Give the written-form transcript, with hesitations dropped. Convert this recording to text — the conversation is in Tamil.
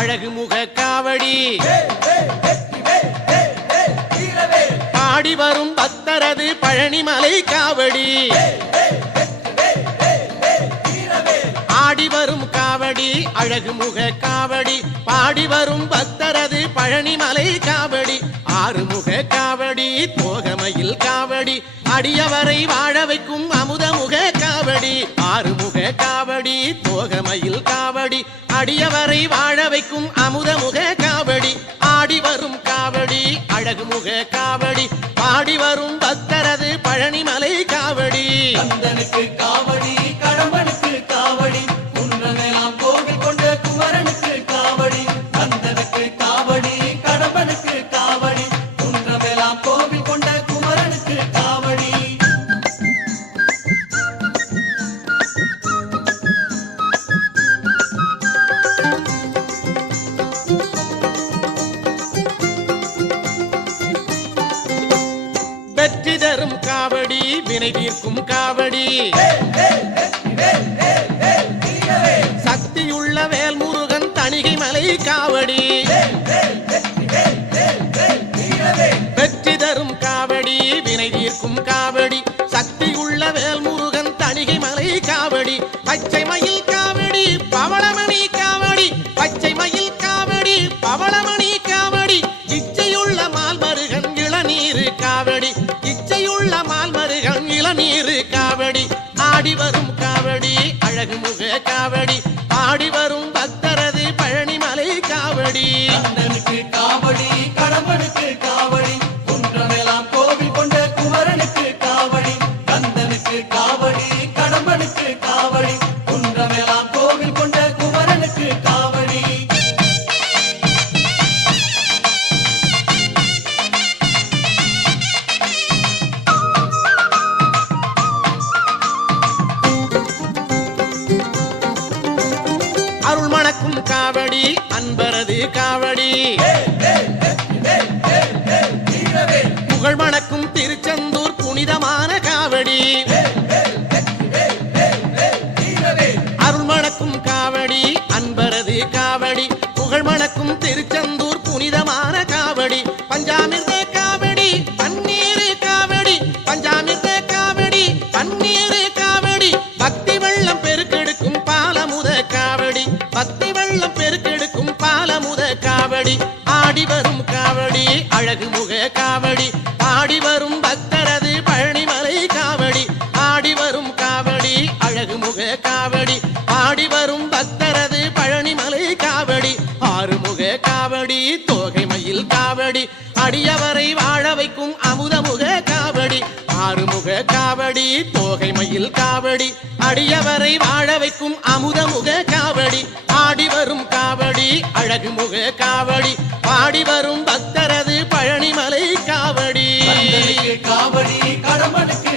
அழகுமுக காவடி பாடி வரும் பக்தரது பழனிமலை காவடி ஆடி வரும் காவடி அழகுமுக காவடி பாடி வரும் பக்தரது பழனிமலை காவடி ஆறுமுக காவடி தோகமையில் காவடி அடியவரை வாழ வைக்கும் அமுதமுக காவடி ஆறுமுக காவடி தோகமையில் காவடி அடியவரை வாழ வைக்கும் அமுதமுக காவடி ஆடி வரும் காவடி அழகுமுக காவடி பாடி வரும் பக்தரது பழனிமலை காவடி கந்தனுக்கு காவடி கடம்பனுக்கு காவடி குன்றமெல்லாம் கோவில் கொண்ட குமரனுக்கு காவடி கந்தனுக்கு காவடி கடம்பனுக்கு காவடி குன்றமெல்லாம் கோவில் கொண்ட குமரனுக்கு காவடி வெற்றி தரும் காவடி வினை தீர்க்கும் காவடி சக்தியுள்ள வேல்முருகன் தணிகை மலை காவடி வெற்றி தரும் காவடி வினை தீர்க்கும் காவடி சக்தியுள்ள வேல்முருகன் தணிகை மலை காவடி பச்சை மயில் காவடி பவளமணி காவடி பச்சை மயில் காவடி பவளமணி காவடி இச்சையுள்ள மால்மருகன் இளநீர் காவடி இச்சையுள்ள மால்மருகன் இளநீர் காவடி ஆடி வரும் காவடி அழகுமுக காவடி ஆடி வரும் பக்தரது பழனிமலை காவடி கந்தனுக்கு காவடி கடம்பனுக்கு காவடி குன்றமெல்லாம் கோவில் கொண்ட குமரனுக்கு காவடி கந்தனுக்கு காவடி கடம்பனுக்கு காவடி குன்றமெல்லாம் கோவில் கொண்ட குமரனுக்கு காவடி அருள் மணக்கும் காவடி அன்பரது காவடி புகழ் மணக்கும் திருச்செந்தூர் புனிதமான காவடி அருள் மணக்கும் காவடி அன்பரது காவடி புகழ் மணக்கும் திருச்செந்தூர் புனிதமான காவடி பஞ்சாமிர்த காவடி பன்னீர் காவடி பஞ்சாமிர்த காவடி பன்னீர் காவடி பக்தி வெள்ளம் பெருக்கெடுக்கும் பாலமுத காவடி பக்தி வெள்ளம் பெருக்கெடுக்கும் பாலமுத காவடி ஆடி வரும் காவடி அழகுமுக காவடி ஆடி வரும் பக்தரது பழனிமலை காவடி ஆடி வரும் காவடி அழகுமுக காவடி ஆடி வரும் பக்தரது பழனிமலை காவடி ஆறுமுக காவடி தோகைமயில் காவடி அடியவரை வாழ வைக்கும் அமுதமுக காவடி ஆறுமுக காவடி தோகைமயில் காவடி அடியவரை வாழ வைக்கும் அமுதமுக காவடி ஆடி வரும் காவடி அழகுமுக காவடி பாடி வரும் பக்தரது பழனிமலை காவடி கந்தனுக்கு காவடி கடம்பனுக்கு